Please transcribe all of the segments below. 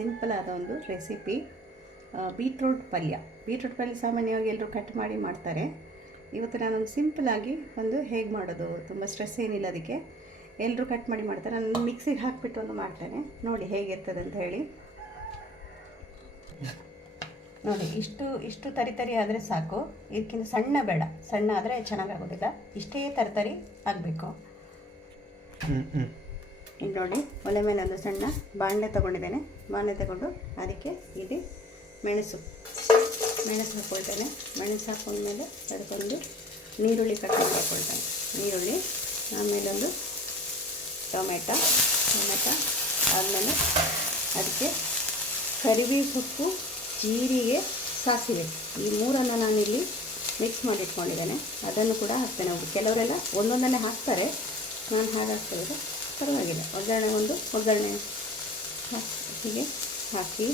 Simple ಆದ ಒಂದು recipe beetroot ಪಲ್ಯ. ಬೀಟ್ರೂಟ್ ಪಲ್ಯ ಸಾಮಾನ್ಯವಾಗಿ ಎಲ್ಲರೂ ಕಟ್ ಮಾಡಿ ಮಾಡ್ತಾರೆ. ಇವತ್ತು ನಾನೊಂದು ಸಿಂಪಲಾಗಿ ಒಂದು ಹೇಗೆ ಮಾಡೋದು, ತುಂಬ ಸ್ಟ್ರೆಸ್ ಏನಿಲ್ಲ ಅದಕ್ಕೆ, ಎಲ್ಲರೂ ಕಟ್ ಮಾಡಿ ಮಾಡ್ತಾರೆ. ನಾನು ಮಿಕ್ಸಿಗೆ ಹಾಕಿಬಿಟ್ಟು ಒಂದು ಮಾಡ್ತೇನೆ. ನೋಡಿ ಹೇಗಿರ್ತದೆ ಅಂತ ಹೇಳಿ. ನೋಡಿ, ಇಷ್ಟು ಇಷ್ಟು ತರಿ ತರಿ ಆದರೆ ಸಾಕು. ಇದಕ್ಕಿಂತ ಸಣ್ಣ ಬೇಡ. ಸಣ್ಣ ಆದರೆ ಚೆನ್ನಾಗಾಗೋದಿಲ್ಲ. ಇಷ್ಟೇ ತರಿತರಿ ಆಗಬೇಕು. ಈಗ ನೋಡಿ ಒಲೆ ಮೇಲೆ ಒಂದು ಸಣ್ಣ ಬಾಣಲೆ ತೊಗೊಂಡಿದ್ದೇನೆ. ಬಾಣಲೆ ತಗೊಂಡು ಅದಕ್ಕೆ ಇದು ಮೆಣಸು ಮೆಣಸು ಹಾಕ್ಕೊಳ್ತೇನೆ ಮೆಣಸು ಹಾಕೊಂಡ್ಮೇಲೆ ಅದಕ್ಕೊಂದು ನೀರುಳ್ಳಿ ಕಟ್ ಮಾಡಿ ಹಾಕ್ಕೊಳ್ತೇನೆ ನೀರುಳ್ಳಿ ಆಮೇಲೆ ಒಂದು ಟೊಮೆಟೊ ಟೊಮೆಟೊ ಆದಮೇಲೆ ಅದಕ್ಕೆ ಕರಿಬೇವು ಸೊಪ್ಪು ಜೀರಿಗೆ, ಸಾಸಿವೆ. ಈ ಮೂರನ್ನು ನಾನಿಲ್ಲಿ ಮಿಕ್ಸ್ ಮಾಡಿ ಇಟ್ಕೊಂಡಿದ್ದೇನೆ. ಅದನ್ನು ಕೂಡ ಹಾಕ್ತೇನೆ. ಕೆಲವರೆಲ್ಲ ಒಂದೊಂದನ್ನೇ ಹಾಕ್ತಾರೆ. ನಾನು ಹಾಗೆ ಹಾಕ್ತಿರೋದು ಪರವಾಗಿಲ್ಲ ಒಗ್ಗರಣೆ ಒಂದು ಒಗ್ಗರಣೆ. ಹೀಗೆ ಹಾಕಿ.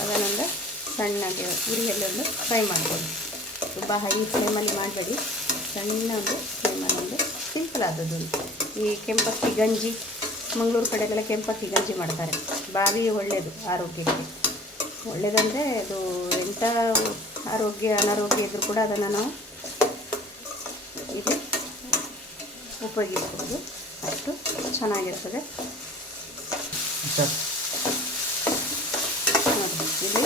ಅದನ್ನೊಂದು ಸಣ್ಣಗೆ ಉರಿಯಲ್ಲಿ ಒಂದು ಫ್ರೈ ಮಾಡ್ಬೋದು. ತುಂಬ ಹೈ ಫ್ಲೇಮಲ್ಲಿ ಮಾಡಬೇಡಿ. ಸಣ್ಣ ಒಂದು ಫ್ಲೇಮಲ್ಲಿ ಒಂದು ಸಿಂಪಲ್ ಆದದ್ದು. ಈ ಕೆಂಪಕ್ಕಿ ಗಂಜಿ, ಮಂಗಳೂರು ಕಡೆಗೆಲ್ಲ ಕೆಂಪಕ್ಕಿ ಗಂಜಿ ಮಾಡ್ತಾರೆ. ಬಾವಿ ಒಳ್ಳೆಯದು ಆರೋಗ್ಯಕ್ಕೆ. ಒಳ್ಳೆಯದಂದರೆ ಅದು ಎಂಥ ಆರೋಗ್ಯ, ಅನಾರೋಗ್ಯ ಇದ್ದರೂ ಕೂಡ ಅದನ್ನು ನಾವು ಇದು ಉಪಯೋಗಿಸ್ಬೋದು. ಅಷ್ಟು ಚೆನ್ನಾಗಿರ್ತದೆ. ನೋಡಿ ಇಲ್ಲಿ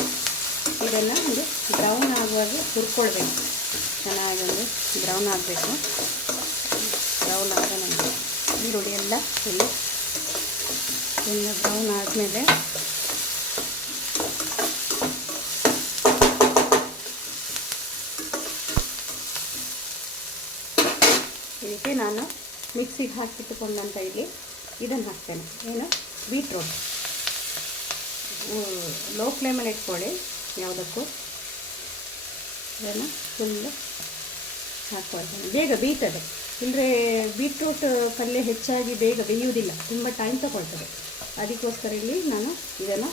ಇದೆಲ್ಲ ಒಂದು ಬ್ರೌನ್ ಆಗುವಾಗ ಹುರ್ಕೊಳ್ಬೇಕು. ಚೆನ್ನಾಗಿ ಒಂದು ಬ್ರೌನ್ ಆಗಬೇಕು. ಬ್ರೌನ್ ಆದ ನಂತರ ಈರುಳ್ಳಿ ಎಲ್ಲ ಇಲ್ಲಿ ಇನ್ನು ಬ್ರೌನ್ ಆದಮೇಲೆ ಇದಕ್ಕೆ ನಾನು ಮಿಕ್ಸಿಗೆ ಹಾಕಿಟ್ಟುಕೊಂಡಂಥ ಇಲ್ಲಿ ಇದನ್ನು ಹಾಕ್ತೇನೆ. ಏನು? ಬೀಟ್ರೋಟ್. ಲೋ ಫ್ಲೇಮಲ್ಲಿ ಇಟ್ಕೊಳ್ಳಿ, ಯಾವುದಕ್ಕೂ. ಇದನ್ನು ಫುಲ್ಲು ಹಾಕ್ಕೊಳ್ತೇನೆ. ಬೇಗ ಬೇಯ್ತದೆ ಇಲ್ಲರೆ ಬೀಟ್ರೂಟ್ ಪಲ್ಯ ಹೆಚ್ಚಾಗಿ ಬೇಗ ಬೇಯುವುದಿಲ್ಲ ತುಂಬ ಟೈಮ್ ತಗೊಳ್ತದೆ. ಅದಕ್ಕೋಸ್ಕರ ಇಲ್ಲಿ ನಾನು ಇದನ್ನು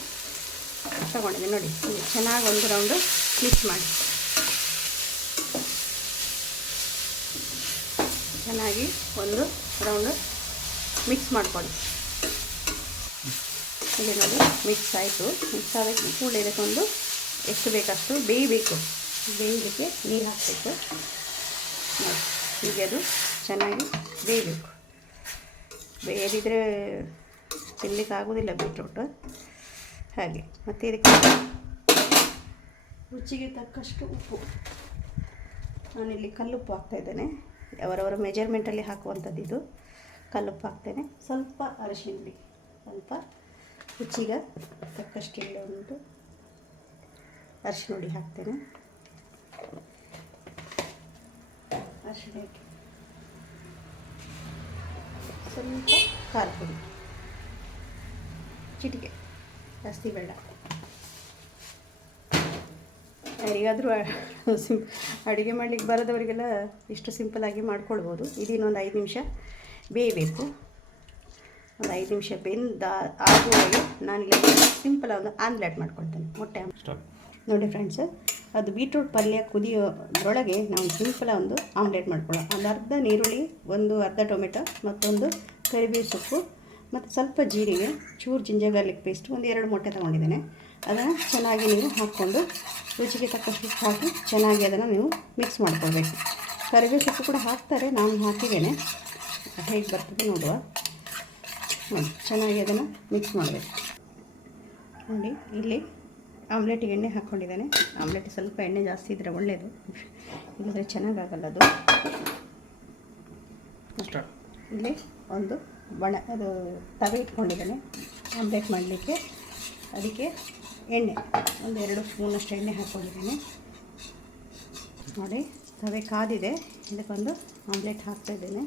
ತಗೊಂಡಿದ್ದೆ. ನೋಡಿ, ಚೆನ್ನಾಗಿ ಒಂದು ರೌಂಡು ಮಿಕ್ಸ್ ಮಾಡಿ. ಚೆನ್ನಾಗಿ ಒಂದು ರೌಂಡ್ ಮಿಕ್ಸ್ ಮಾಡ್ಕೊಳ್ಳಿ. ಇಲ್ಲಿ ನೋಡಿ, ಮಿಕ್ಸ್ ಆಯಿತು. ಮಿಕ್ಸ್ ಆದಕ್ಕೆ ಕೂಡ ಇದಕ್ಕೊಂದು ಎಷ್ಟು ಬೇಕಷ್ಟು ಬೇಯಬೇಕು ಬೇಯಲಿಕ್ಕೆ ನೀರು ಹಾಕಬೇಕು. ನೋಡಿ, ಹೀಗೆ ಅದು ಚೆನ್ನಾಗಿ ಬೇಯಬೇಕು. ಬೇಯದಿದ್ದರೆ ತಿನ್ನಲಿಕ್ಕೆ ಆಗೋದಿಲ್ಲ ಬೀಟ್ರೂಟು. ಹಾಗೆ, ಮತ್ತು ಇದಕ್ಕೆ ರುಚಿಗೆ ತಕ್ಕಷ್ಟು ಉಪ್ಪು. ನಾನಿಲ್ಲಿ ಕಲ್ಲುಪ್ಪು ಹಾಕ್ತಾಯಿದ್ದೇನೆ ಅವರವರ ಮೆಜರ್ಮೆಂಟಲ್ಲಿ ಹಾಕುವಂಥದ್ದು ಇದು. ಕಲ್ಲುಪ್ಪು ಹಾಕ್ತೇನೆ ಸ್ವಲ್ಪ ಅರಶಿನ ಬಿ ಸ್ವಲ್ಪ ರುಚಿಗೆ ತಕ್ಕಷ್ಟು ಉಂಟು. ಅರಿಶಿನ ಹುಡಿ ಹಾಕ್ತೇನೆ. ಅರಶಿನ ಸ್ವಲ್ಪ ಖಾರ ಪುಡಿ. ಚಿಟಿಕೆ, ಜಾಸ್ತಿ ಬೇಡ. ಯಾರಿಗಾದರೂ ಸಿಂ ಅಡುಗೆ ಮಾಡಲಿಕ್ಕೆ ಬರದವರಿಗೆಲ್ಲ ಇಷ್ಟು ಸಿಂಪಲಾಗಿ ಮಾಡ್ಕೊಳ್ಬೋದು. ಇದು ಇನ್ನೊಂದು ಐದು ನಿಮಿಷ ಬೇಯಬೇಕು. ಒಂದು ಐದು ನಿಮಿಷ ಬೆಂದ ಆಗುವವರೆಗೆ ನಾನಿಲ್ಲಿ ಸಿಂಪಲ್ ಒಂದು ಆಮ್ಲೆಟ್ ಮಾಡ್ಕೊಳ್ತೇನೆ. ಮೊಟ್ಟೆ ನೋಡಿ ಫ್ರೆಂಡ್ಸ್ ಅದು ಬೀಟ್ರೂಟ್ ಪಲ್ಯ ಕುದಿಯೋದ್ರೊಳಗೆ ನಾವು ಸಿಂಪಲ್ ಒಂದು ಆಮ್ಲೆಟ್ ಮಾಡ್ಕೊಳ್ಳೋ ಒಂದು ಅರ್ಧ ನೀರುಳ್ಳಿ ಒಂದು ಅರ್ಧ ಟೊಮೆಟೊ ಮತ್ತೊಂದು ಕರಿಬೇವು ಸೊಪ್ಪು ಮತ್ತು ಸ್ವಲ್ಪ ಜೀರಿಗೆ ಚೂರು ಜಿಂಜರ್ ಗಾರ್ಲಿಕ್ ಪೇಸ್ಟ್ ಒಂದು ಎರಡು ಮೊಟ್ಟೆ ತೊಗೊಂಡಿದ್ದೇನೆ. ಅದನ್ನು ಚೆನ್ನಾಗಿ ನೀವು ಹಾಕ್ಕೊಂಡು ರುಚಿಗೆ ತಕ್ಕಷ್ಟು ಉಪ್ಪು ಹಾಕಿ ಚೆನ್ನಾಗಿ ಅದನ್ನು ನೀವು ಮಿಕ್ಸ್ ಮಾಡ್ಕೊಳ್ಬೇಕು. ಕರಿಬೇವು ಸೊಪ್ಪು ಕೂಡ ಹಾಕ್ತಾರೆ ನಾನು ಹಾಕಿದ್ದೇನೆ. ಹೇಗೆ ಬರ್ತದೆ ನೋಡುವ. ನೋಡಿ ಚೆನ್ನಾಗಿ ಅದನ್ನು ಮಿಕ್ಸ್ ಮಾಡಬೇಕು. ನೋಡಿ ಇಲ್ಲಿ ಆಮ್ಲೆಟ್ ಎಣ್ಣೆ ಹಾಕ್ಕೊಂಡಿದ್ದೇನೆ ಆಮ್ಲೆಟ್ ಸ್ವಲ್ಪ ಎಣ್ಣೆ ಜಾಸ್ತಿ ಇದ್ದರೆ ಒಳ್ಳೆಯದು ಇಲ್ಲದ್ರೆ ಚೆನ್ನಾಗಾಗಲ್ಲ ಅದು. ಇಲ್ಲಿ ಒಂದು ಬಣ ಅದು ತವೆ ಇಟ್ಕೊಂಡಿದ್ದೇನೆ. ಆಮ್ಲೆಟ್ ಮಾಡಲಿಕ್ಕೆ. ಅದಕ್ಕೆ ಎಣ್ಣೆ ಒಂದು ಎರಡು ಸ್ಪೂನಷ್ಟು ಎಣ್ಣೆ ಹಾಕ್ಕೊಂಡಿದ್ದೀನಿ. ನೋಡಿ ತವೆ ಕಾದಿದೆ ಇದಕ್ಕೊಂದು ಆಮ್ಲೆಟ್ ಹಾಕ್ತಾಯಿದ್ದೇನೆ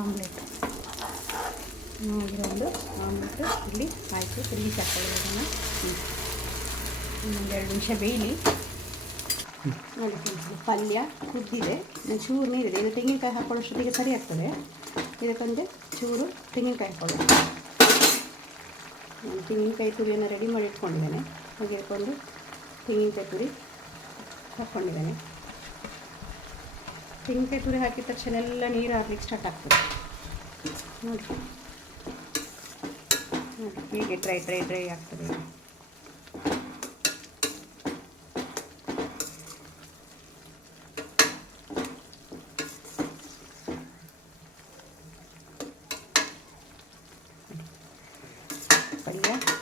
ಆಮ್ಲೆಟ್. ಒಂದು ಆಮ್ಲೆಟ್ ಇಲ್ಲಿ ಹಾಕಿ ತಿರುಗಿಸಿ ಹಾಕೊಳ್ಳಿ ಅದನ್ನು ಇನ್ನೊಂದೆರಡು ನಿಮಿಷ ಬೇಯಲಿ. ಪಲ್ಯ ಕುದ್ದಿದೆ. ಚೂರು ನೀರಿದೆ. ಇದು ತೆಂಗಿನಕಾಯಿ ಹಾಕೊಳ್ಳೋಷ್ಟೊತ್ತಿಗೆ ಸರಿ ಆಗ್ತದೆ. ಇದಕ್ಕಂದರೆ ಚೂರು ತೆಂಗಿನಕಾಯಿ ಹಾಕೊಳ್ಳಿ ನಾನು ತೆಂಗಿನಕಾಯಿ ತುರಿಯನ್ನು ರೆಡಿ ಮಾಡಿ ಇಟ್ಕೊಂಡಿದ್ದೇನೆ. ಹಾಗೆ ಇದಕ್ಕೊಂದು ತೆಂಗಿನಕಾಯಿ ತುರಿ ಹಾಕ್ಕೊಂಡಿದ್ದೇನೆ ತೆಂಗಿನಕಾಯಿ ತುರಿ ಹಾಕಿದ ತಕ್ಷಣ ಎಲ್ಲ ನೀರು ಹಾಕ್ಲಿಕ್ಕೆ ಸ್ಟಾರ್ಟ್ ಆಗ್ತದೆ. ನೋಡಿ ಹೀಗೆ ಡ್ರೈ ಡ್ರೈ ಡ್ರೈ ಆಗ್ತದೆ.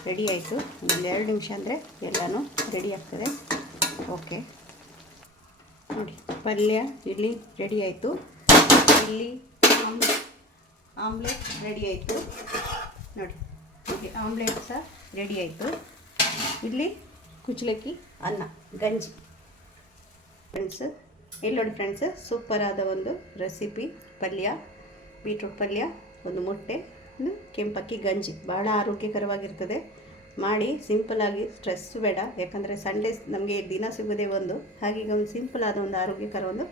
ರೆಡಿ ಆಯಿತು. ಒಂದು ಎರಡು ನಿಮಿಷ ಅಂದರೆ ಎಲ್ಲನೂ ರೆಡಿ ಆಗ್ತದೆ. ಓಕೆ ಪಲ್ಯ, ಇಡ್ಲಿ ರೆಡಿ ಆಯಿತು. ಇಲ್ಲಿ ಆಮ್ಲೆಟ್ ಆಮ್ಲೆಟ್ ರೆಡಿ ಆಯಿತು. ನೋಡಿ, ಇಲ್ಲಿ ಆಮ್ಲೆಟ್ ಸಹ ರೆಡಿ ಆಯಿತು. ಇಲ್ಲಿ ಕುಚ್ಚಲಕ್ಕಿ, ಅನ್ನ, ಗಂಜಿ. ಫ್ರೆಂಡ್ಸ್ ಇಲ್ಲಿ ನೋಡಿ ಫ್ರೆಂಡ್ಸ್ ಸೂಪರಾದ ಒಂದು ರೆಸಿಪಿ ಪಲ್ಯ ಬೀಟ್ರೂಟ್ ಪಲ್ಯ, ಒಂದು ಮೊಟ್ಟೆ, ಒಂದು ಕೆಂಪಕ್ಕಿ ಗಂಜಿ. ಭಾಳ ಆರೋಗ್ಯಕರವಾಗಿರ್ತದೆ. ಮಾಡಿ ಸಿಂಪಲಾಗಿ ಸ್ಟ್ರೆಸ್ ಬೇಡ. ಯಾಕಂದರೆ ಸಂಡೇ ನಮಗೆ ದಿನ ಸಿಗೋದೇ ಒಂದು ಹಾಗೀಗ ಒಂದು ಸಿಂಪಲ್ ಆದ ಒಂದು ಆರೋಗ್ಯಕರ ಒಂದು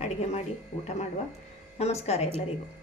ಅಡುಗೆ ಮಾಡಿ ಊಟ ಮಾಡುವ. ನಮಸ್ಕಾರ ಎಲ್ಲರಿಗೂ.